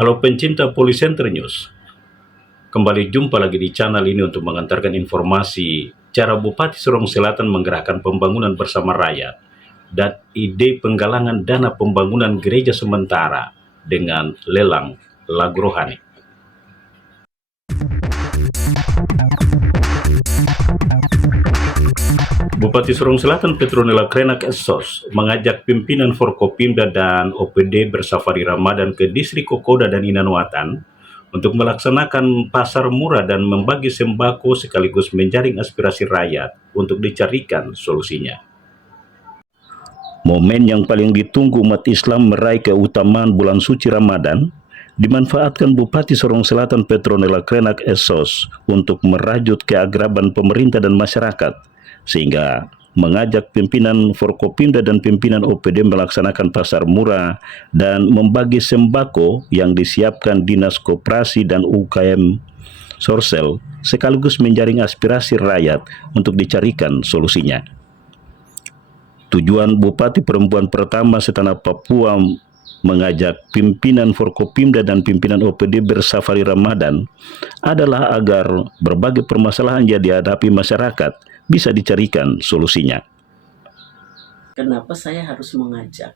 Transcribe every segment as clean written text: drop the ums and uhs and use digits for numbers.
Halo pencinta Policenter News, kembali jumpa lagi di channel ini untuk mengantarkan informasi cara Bupati Sorong Selatan menggerakkan pembangunan bersama rakyat dan ide penggalangan dana pembangunan gereja sementara dengan lelang lagu rohani. Bupati Sorong Selatan Petronella Krenak Essos mengajak pimpinan Forkopimda dan OPD bersafari Ramadan ke distrik Kokoda dan Inanuatan untuk melaksanakan pasar murah dan membagi sembako sekaligus menjaring aspirasi rakyat untuk dicarikan solusinya. Momen yang paling ditunggu umat Islam meraih keutamaan bulan suci Ramadan dimanfaatkan Bupati Sorong Selatan Petronella Krenak Essos untuk merajut keagraban pemerintah dan masyarakat, sehingga mengajak pimpinan Forkopimda dan pimpinan OPD melaksanakan pasar murah dan membagi sembako yang disiapkan Dinas Koperasi dan UKM Sorsel, sekaligus menjaring aspirasi rakyat untuk dicarikan solusinya. Tujuan Bupati Perempuan pertama setanah Papua mengajak pimpinan Forkopimda dan pimpinan OPD bersafari Ramadan adalah agar berbagai permasalahan yang dihadapi masyarakat bisa dicarikan solusinya. Kenapa saya harus mengajak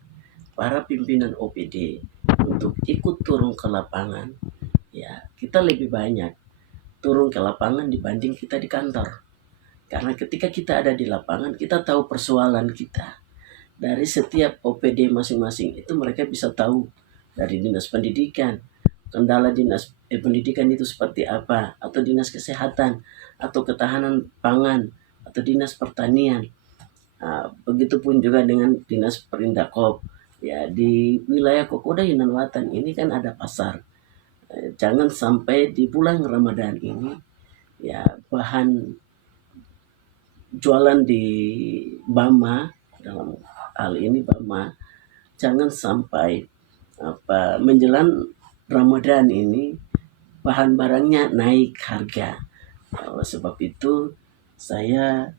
para pimpinan OPD untuk ikut turun ke lapangan? Ya, kita lebih banyak turun ke lapangan dibanding kita di kantor. Karena ketika kita ada di lapangan, kita tahu persoalan kita. Dari setiap OPD masing-masing itu mereka bisa tahu dari dinas pendidikan, kendala dinas pendidikan itu seperti apa, atau dinas kesehatan, atau ketahanan pangan, atau dinas pertanian. Begitupun juga dengan dinas Perindakop. Ya, di wilayah Kokoda Inanuatan ini kan ada pasar. Jangan sampai di bulan Ramadan ini ya bahan jualan di Bama, dalam hal ini Bama, jangan sampai menjelang Ramadan ini bahan barangnya naik harga. Oleh sebab itu saya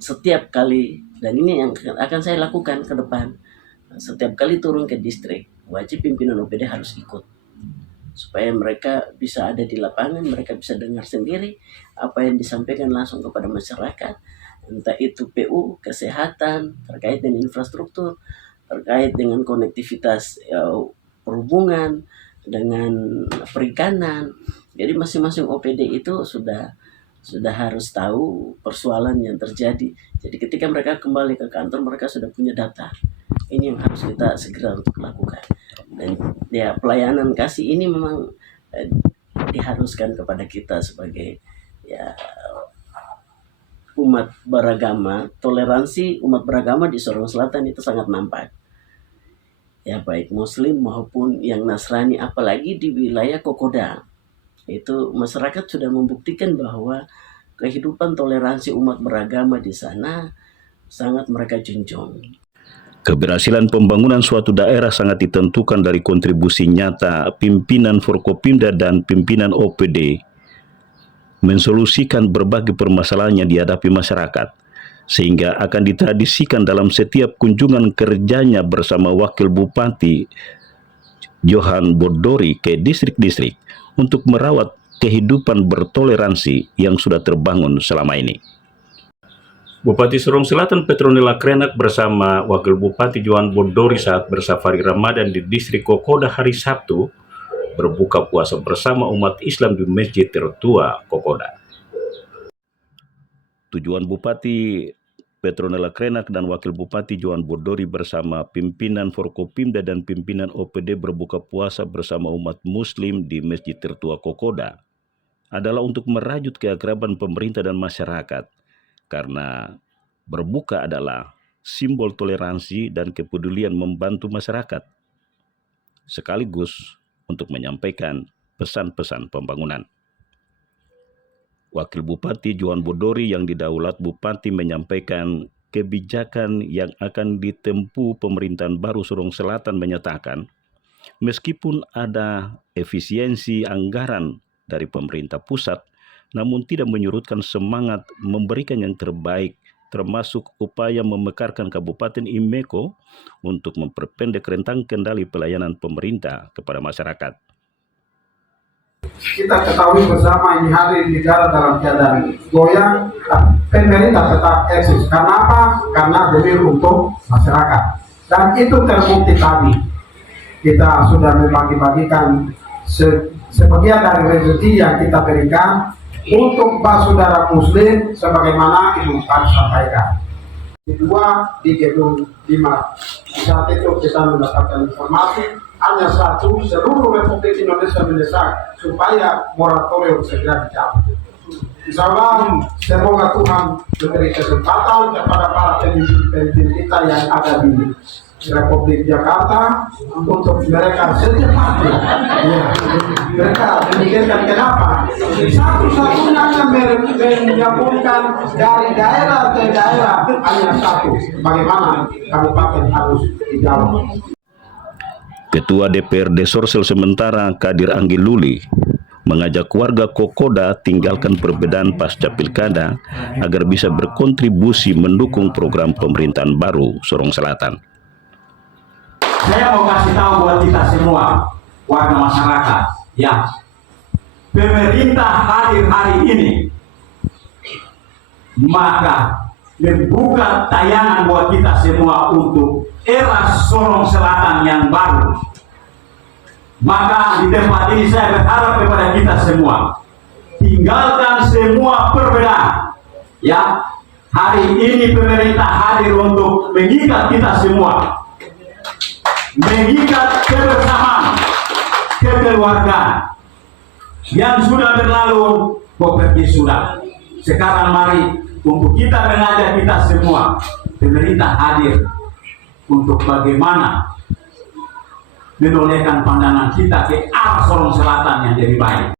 setiap kali, dan ini yang akan saya lakukan ke depan, setiap kali turun ke distrik, wajib pimpinan OPD harus ikut, supaya mereka bisa ada di lapangan, mereka bisa dengar sendiri apa yang disampaikan langsung kepada masyarakat, entah itu PU, kesehatan, terkait dengan infrastruktur, terkait dengan konektivitas perhubungan, dengan perikanan. Jadi masing-masing OPD itu sudah harus tahu persoalan yang terjadi. Jadi ketika mereka kembali ke kantor, mereka sudah punya data. Ini yang harus kita segera untuk lakukan. Dan ya, pelayanan kasih ini memang diharuskan kepada kita sebagai ya umat beragama. Toleransi umat beragama di Sorong Selatan itu sangat nampak. Ya, baik Muslim maupun yang Nasrani, apalagi di wilayah Kokoda. Itu masyarakat sudah membuktikan bahwa kehidupan toleransi umat beragama di sana sangat mereka junjung. Keberhasilan pembangunan suatu daerah sangat ditentukan dari kontribusi nyata pimpinan Forkopimda dan pimpinan OPD mensolusikan berbagai permasalahan yang dihadapi masyarakat, sehingga akan ditradisikan dalam setiap kunjungan kerjanya bersama Wakil Bupati Johan Bodori ke distrik-distrik untuk merawat kehidupan bertoleransi yang sudah terbangun selama ini. Bupati Sorong Selatan Petronella Krenak bersama Wakil Bupati Johan Bodori saat bersafari Ramadan di distrik Kokoda hari Sabtu berbuka puasa bersama umat Islam di Masjid tertua Kokoda. Tujuan Bupati Petronella Krenak dan Wakil Bupati Johan Bodori bersama pimpinan Forkopimda dan pimpinan OPD berbuka puasa bersama umat Muslim di Masjid tertua Kokoda adalah untuk merajut keakraban pemerintah dan masyarakat, karena berbuka adalah simbol toleransi dan kepedulian membantu masyarakat, sekaligus untuk menyampaikan pesan-pesan pembangunan. Wakil Bupati Johan Bodori yang didaulat Bupati menyampaikan kebijakan yang akan ditempuh pemerintahan baru Sorong Selatan, menyatakan meskipun ada efisiensi anggaran dari pemerintah pusat, namun tidak menyurutkan semangat memberikan yang terbaik termasuk upaya memekarkan Kabupaten Imeko untuk memperpendek rentang kendali pelayanan pemerintah kepada masyarakat. Kita ketahui bersama ini hari negara dalam keadaan goyang, pemerintah tetap eksis. Karena apa? Karena demi untuk masyarakat. Dan itu terbukti tadi. Kita sudah membagi-bagikan sebagian dari rezeki yang kita berikan untuk saudara muslim sebagaimana Ibu Bupati sampaikan. Kedua di gedung 5. Saat itu kita mendapatkan informasi hanya satu, seluruh Republik Indonesia mendesak supaya moratorium segera dicabut. Insya Allah, semoga Tuhan memberi kesempatan kepada para pemimpin kita yang ada di Republik Jakarta untuk mereka secepatnya. Ya, mereka memikirkan kenapa satu-satunya yang menyambungkan dari daerah ke daerah hanya satu, bagaimana kabupaten harus dijawab. Ketua DPRD Sorsel sementara Kadir Anggi Luli mengajak warga Kokoda tinggalkan perbedaan pasca pilkada agar bisa berkontribusi mendukung program pemerintahan baru Sorong Selatan. Saya mau kasih tahu buat kita semua, warga masyarakat, ya, pemerintah hadir hari ini, maka membuka tayangan buat kita semua untuk era Sorong Selatan yang baru. Maka di tempat ini saya berharap kepada kita semua, tinggalkan semua perbedaan. Ya, hari ini pemerintah hadir untuk mengikat kita semua, mengikat kebersamaan, kekeluargaan. Yang sudah berlalu, pergi sudah. Sekarang mari untuk kita mengajak kita semua, pemerintah hadir untuk bagaimana menolehkan pandangan kita ke arah Sorong Selatan yang lebih baik.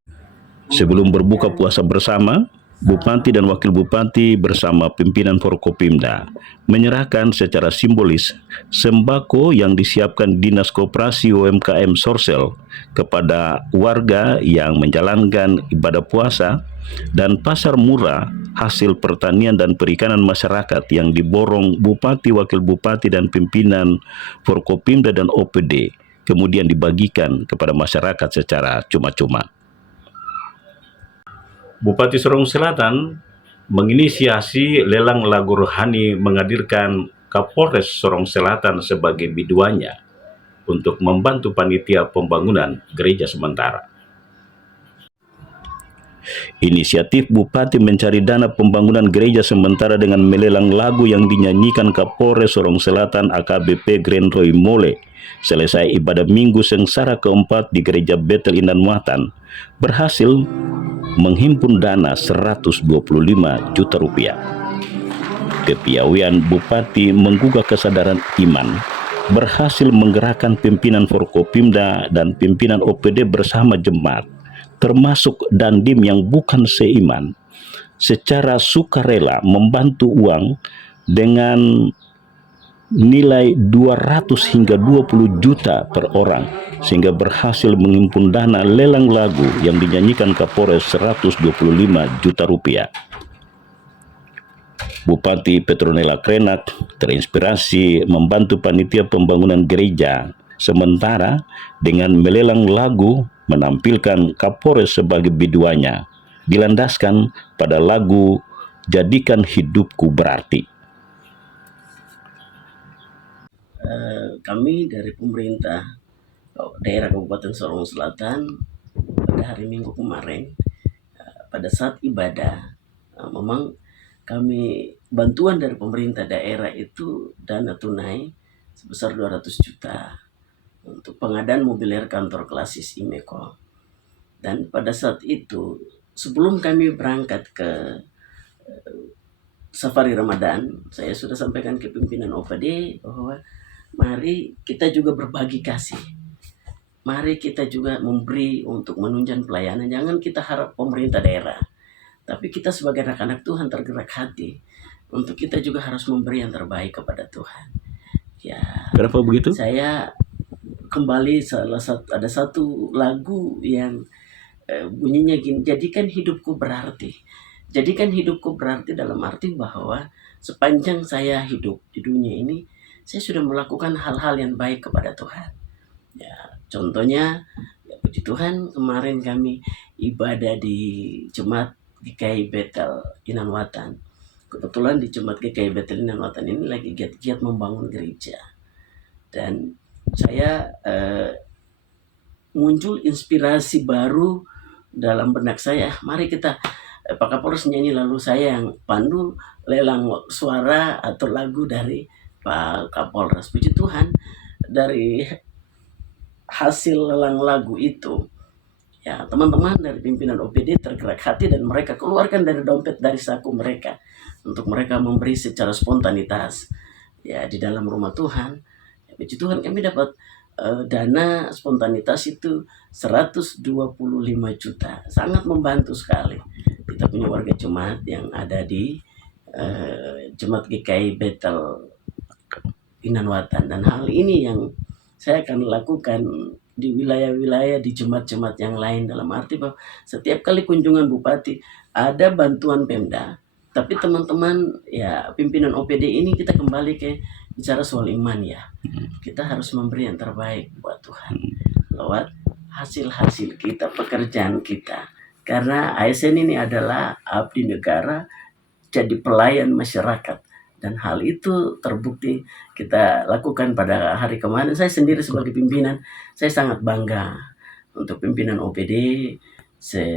Sebelum berbuka puasa bersama, Bupati dan Wakil Bupati bersama pimpinan Forkopimda menyerahkan secara simbolis sembako yang disiapkan Dinas Koperasi UMKM Sorsel kepada warga yang menjalankan ibadah puasa dan pasar murah hasil pertanian dan perikanan masyarakat yang diborong Bupati, Wakil Bupati dan pimpinan Forkopimda dan OPD kemudian dibagikan kepada masyarakat secara cuma-cuma. Bupati Sorong Selatan menginisiasi lelang lagu rohani menghadirkan Kapolres Sorong Selatan sebagai biduannya untuk membantu panitia pembangunan gereja sementara. Inisiatif Bupati mencari dana pembangunan gereja sementara dengan melelang lagu yang dinyanyikan Kapolres Sorong Selatan AKBP Grenroy Mole selesai ibadah Minggu Sengsara keempat di Gereja Betel Indan Muatan berhasil menghimpun dana 125 juta rupiah. Kepiawaian Bupati menggugah kesadaran iman berhasil menggerakkan pimpinan Forkopimda dan pimpinan OPD bersama jemaat, termasuk Dandim yang bukan seiman, secara sukarela membantu uang dengan nilai 200 hingga 20 juta per orang, sehingga berhasil menghimpun dana lelang lagu yang dinyanyikan Kapolres 125 juta rupiah. Bupati Petronella Krenak terinspirasi membantu panitia pembangunan gereja sementara dengan melelang lagu menampilkan Kapolres sebagai biduannya, dilandaskan pada lagu Jadikan Hidupku Berarti. Kami dari pemerintah daerah Kabupaten Sorong Selatan pada hari Minggu kemarin pada saat ibadah memang kami bantuan dari pemerintah daerah itu dana tunai sebesar 200 juta untuk pengadaan mobil air kantor klasis Imeko. Dan pada saat itu sebelum kami berangkat ke Safari Ramadan, saya sudah sampaikan ke pimpinan OPD bahwa mari kita juga berbagi kasih. Mari kita juga memberi untuk menunjang pelayanan. Jangan kita harap pemerintah daerah, tapi kita sebagai anak-anak Tuhan tergerak hati untuk kita juga harus memberi yang terbaik kepada Tuhan. Ya. Kenapa begitu? Saya kembali ada satu lagu yang bunyinya gini, jadikan hidupku berarti. Jadikan hidupku berarti dalam arti bahwa sepanjang saya hidup di dunia ini, saya sudah melakukan hal-hal yang baik kepada Tuhan. Ya, contohnya, ya puji Tuhan, kemarin kami ibadah di Jemaat GKI Betel Inanwatan. Kebetulan di Jemaat GKI Betel Inanwatan ini lagi giat-giat membangun gereja. Dan saya muncul inspirasi baru dalam benak saya. Mari kita, Pak Kapolres nyanyi, lalu saya yang pandu lelang suara atau lagu dari Pak Kapolres. Puji Tuhan, dari hasil lelang lagu itu, ya teman-teman dari pimpinan OPD tergerak hati dan mereka keluarkan dari dompet, dari saku mereka, untuk mereka memberi secara spontanitas ya di dalam rumah Tuhan. Ya, puji Tuhan, kami dapat dana spontanitas itu 125 juta. Sangat membantu sekali. Kita punya warga jemaat yang ada di Jemaat GKI Betel Inanwatan, dan hal ini yang saya akan lakukan di wilayah-wilayah di jemaat-jemaat yang lain, dalam arti bahwa setiap kali kunjungan bupati ada bantuan Pemda, tapi teman-teman ya pimpinan OPD ini kita kembali ke bicara soal iman ya. Kita harus memberi yang terbaik buat Tuhan lewat hasil-hasil kita, pekerjaan kita. Karena ASN ini adalah abdi negara, jadi pelayan masyarakat. Dan hal itu terbukti kita lakukan pada hari kemarin. Saya sendiri sebagai pimpinan, saya sangat bangga untuk pimpinan OPD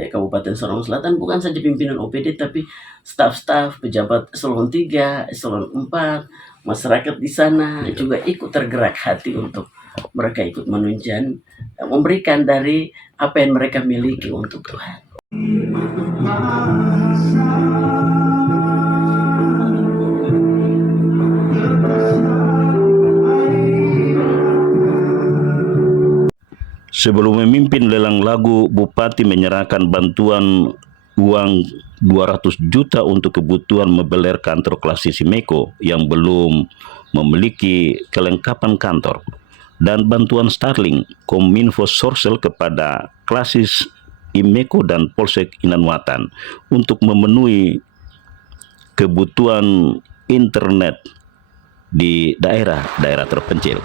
Kabupaten Sorong Selatan. Bukan saja pimpinan OPD, tapi staf-staf, pejabat eselon 3, eselon 4, masyarakat di sana juga ikut tergerak hati untuk mereka ikut menunjang, memberikan dari apa yang mereka miliki untuk Tuhan. Sebelum memimpin lelang lagu, Bupati menyerahkan bantuan uang 200 juta untuk kebutuhan mebeler kantor Klasis Imeco yang belum memiliki kelengkapan kantor, dan bantuan Starlink Kominfo Sorsel kepada Klasis Imeco dan Polsek Inanwatan untuk memenuhi kebutuhan internet di daerah-daerah terpencil.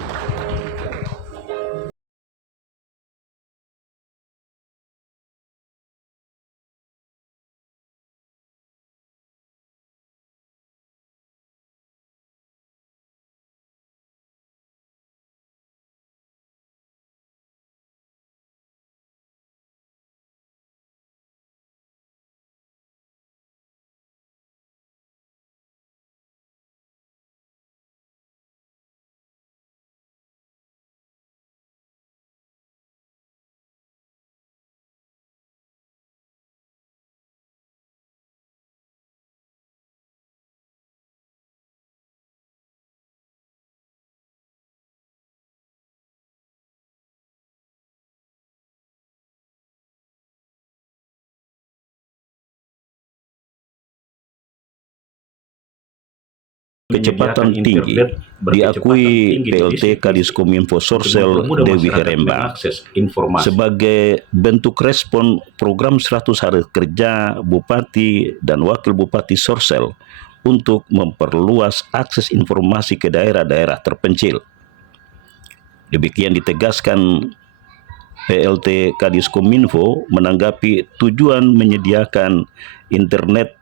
Kecepatan tinggi diakui PLT Kadiskominfo Sorsel Dewi Heremba sebagai bentuk respon program 100 hari kerja Bupati dan Wakil Bupati Sorsel untuk memperluas akses informasi ke daerah-daerah terpencil. Demikian ditegaskan PLT Kadiskominfo menanggapi tujuan menyediakan internet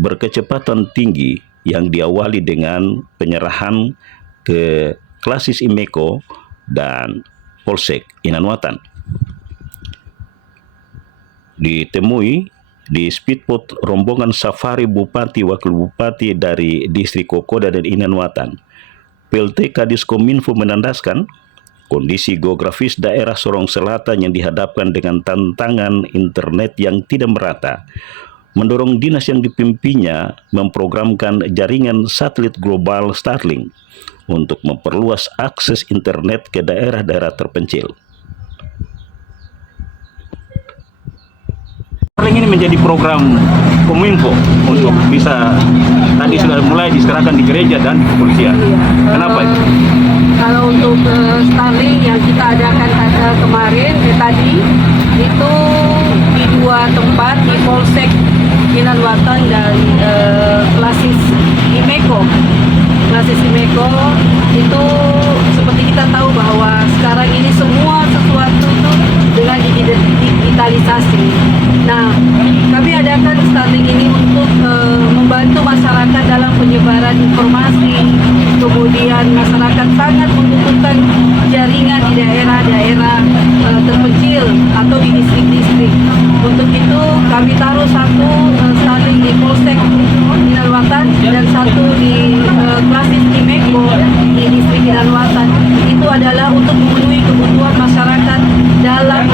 berkecepatan tinggi yang diawali dengan penyerahan ke Klasis Imeco dan Polsek Inanwatan. Ditemui di speedboat rombongan safari Bupati Wakil Bupati dari Distrik Kokoda dan Inanwatan, PLT Kadiskominfo menandaskan kondisi geografis daerah Sorong Selatan yang dihadapkan dengan tantangan internet yang tidak merata, mendorong dinas yang dipimpinnya memprogramkan jaringan satelit global Starlink untuk memperluas akses internet ke daerah-daerah terpencil. Starlink ini menjadi program Kominfo untuk bisa, tadi sudah mulai diserahkan di gereja dan di kepolisian. Kenapa itu? Kalau untuk Starlink yang kita adakan kemarin tadi itu di 2 tempat, di Polsek Inanwatan dan Klasis Imeco. Simeko. Klasik Simeko itu seperti kita tahu bahwa sekarang ini semua sesuatu itu dengan digitalisasi. Nah, kami adakan Starlink ini untuk membantu masyarakat dalam penyebaran informasi. Kemudian masyarakat sangat membutuhkan jaringan di daerah-daerah terpencil atau di distrik-distrik. Untuk itu kami taruh satu Starlink di Polsek Inalwatan dan satu di Klasik Simeko di distrik Inalwatan. Itu adalah untuk memenuhi kebutuhan masyarakat dalam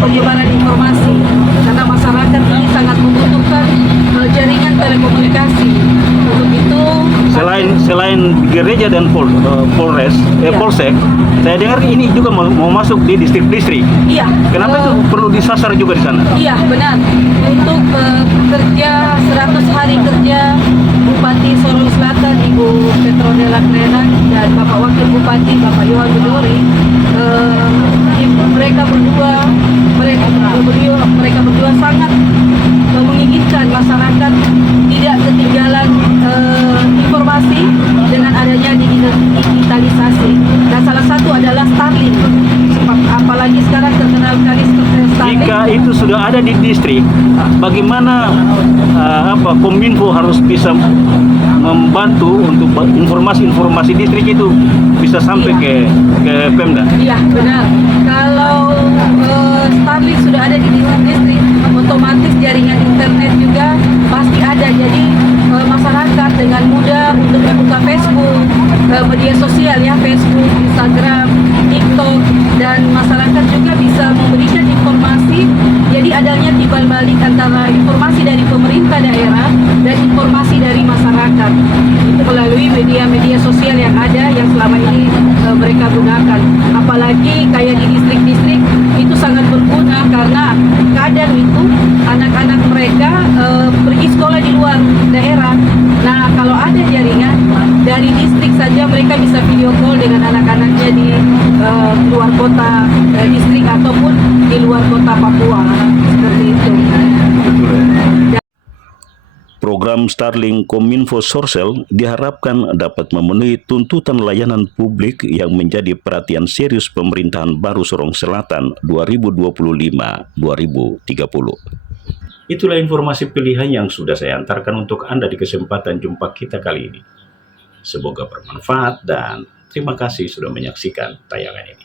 penyebaran informasi, karena masyarakat ini sangat membutuhkan jaringan telekomunikasi. Untuk itu Selain gereja dan Polres, Polsek, saya dengar ini juga mau masuk di distrik-distrik. iya, Kenapa itu perlu disasar juga di sana? iya benar, untuk kerja 100 hari kerja Bupati Sorong Selatan Ibu Petronella Krenang dan Bapak Wakil Bupati Bapak Yohan Bodori, mereka berdua sangat menginginkan masyarakat tidak ketinggalan informasi dengan adanya digitalisasi, dan salah satu adalah Starlink. Apalagi sekarang terkenal sekali Starlink. Jika itu sudah ada di distrik, bagaimana Kominfo harus bisa membantu untuk informasi-informasi distrik itu bisa sampai ke Pemda? Iya benar. Kalau Starlink sudah ada di distrik, otomatis jaringan internet juga pasti ada. Jadi masyarakat dengan mudah untuk membuka Facebook, media sosial ya, Facebook, Instagram, TikTok, dan masyarakat juga bisa memberikan informasi. Jadi adanya timbal balik antara informasi dari pemerintah daerah dan informasi dari masyarakat. Itu melalui media-media sosial yang ada yang selama ini mereka gunakan. Apalagi kayak di distrik-distrik itu sangat berguna, karena kadang itu anak-anak mereka pergi sekolah di luar daerah. Nah, kalau ada jaringan dari distrik saja, mereka bisa video call dengan anak-anaknya di luar kota distrik ataupun di luar kota Papua, seperti itu. Program Starlink Kominfo Sorsel diharapkan dapat memenuhi tuntutan layanan publik yang menjadi perhatian serius pemerintahan baru Sorong Selatan 2025-2030. Itulah informasi pilihan yang sudah saya antarkan untuk Anda di kesempatan jumpa kita kali ini. Semoga bermanfaat dan terima kasih sudah menyaksikan tayangan ini.